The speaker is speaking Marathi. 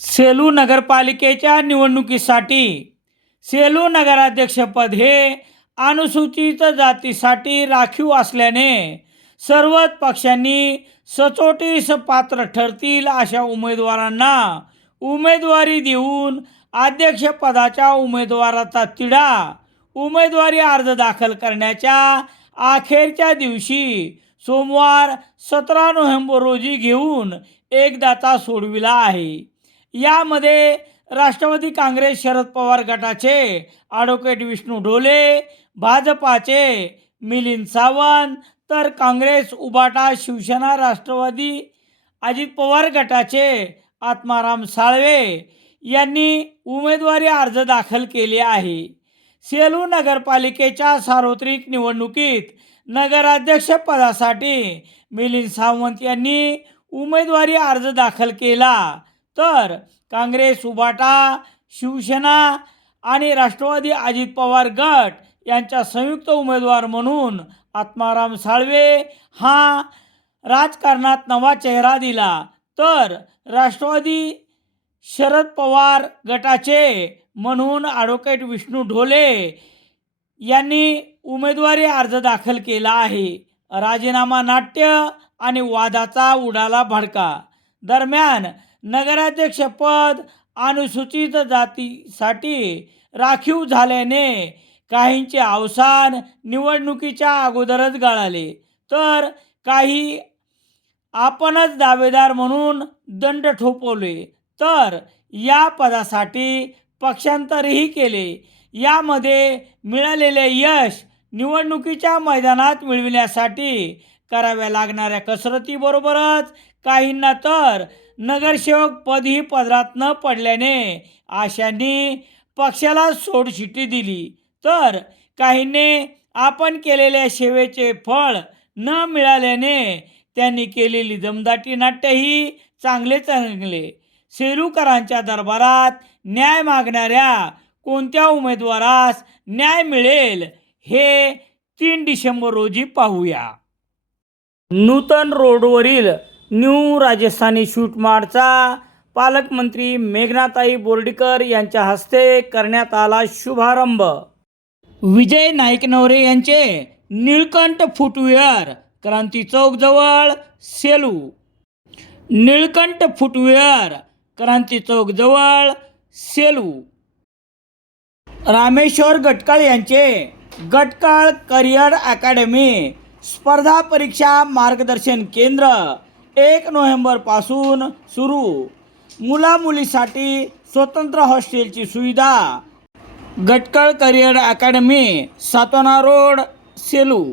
Selu नगरपालिकेच्या निवडणुकीसाठी सेलू नगराध्यक्षपद हे अनुसूचित जातीसाठी राखीव असल्याने सर्वच पक्षांनी सचोटीस पात्र ठरतील अशा उमेदवारांना उमेदवारी देऊन अध्यक्षपदाच्या उमेदवाराचा तिढा उमेदवारी अर्ज दाखल करण्याच्या अखेरच्या दिवशी सोमवार सतरा नोव्हेंबर रोजी घेऊन एकदाचा सोडविला आहे. यामध्ये राष्ट्रवादी काँग्रेस शरद पवार गटाचे ॲडव्होकेट विष्णू ढोले भाजपाचे मिलिंद सावंत तर काँग्रेस उबाटा शिवसेना राष्ट्रवादी अजित पवार गटाचे आत्माराम साळवे यांनी उमेदवारी अर्ज दाखल केले आहे. सेलू नगरपालिकेच्या सार्वत्रिक निवडणुकीत नगराध्यक्षपदासाठी मिलिंद सावंत यांनी उमेदवारी अर्ज दाखल केला. तर काँग्रेस उबाटा शिवसेना आणि राष्ट्रवादी अजित पवार गट यांच्या संयुक्त उमेदवार म्हणून आत्माराम साळवे हा राजकारणात नवा चेहरा दिला. तर राष्ट्रवादी शरद पवार गटाचे म्हणून ॲडव्होकेट विष्णू ढोले यांनी उमेदवारी अर्ज दाखल केला आहे. राजीनामा नाट्य आणि वादाचा उडाला भडका. दरम्यान नगराध्यक्षपद अनुसूचित जातीसाठी राखीव झाल्याने काहींचे अवसान निवडणुकीच्या अगोदरच गळाले. तर काही आपणच दावेदार म्हणून दंड ठोपवले. तर या पदासाठी पक्षांतरही केले. यामध्ये मिळालेले यश निवडणुकीच्या मैदानात मिळविण्यासाठी कराव्या लागणाऱ्या कसरतीबरोबरच काहींना तर नगरसेवक पदही पदरात न पडल्याने आशांनी पक्षाला सोडशिटी दिली. तर काहींनी आपण केलेल्या सेवेचे फळ न मिळाल्याने त्यांनी केलेली दमदाटी नाट्यही चांगले चांगले. सेलूकरांच्या दरबारात न्याय मागणाऱ्या कोणत्या उमेदवारास न्याय मिळेल हे तीन डिसेंबर रोजी पाहूया. नूतन रोडवरील न्यू राजस्थानी शूटमार्टचा पालकमंत्री मेघनाताई बोर्डीकर यांच्या हस्ते करण्यात आला शुभारंभ. विजय नाईकनवरे यांचे निळकंठ फुटवेअर क्रांती चौकजवळ सेलू. निळकंठ फुटवेअर क्रांती चौकजवळ सेलू. रामेश्वर गटकाळ यांचे गटकाळ करिअर अकॅडमी स्पर्धा परीक्षा मार्गदर्शन केंद्र एक नोव्हेंबरपासून सुरू. मुलामुलीसाठी स्वतंत्र हॉस्टेलची सुविधा. Gatkal career academy Satona road Selu.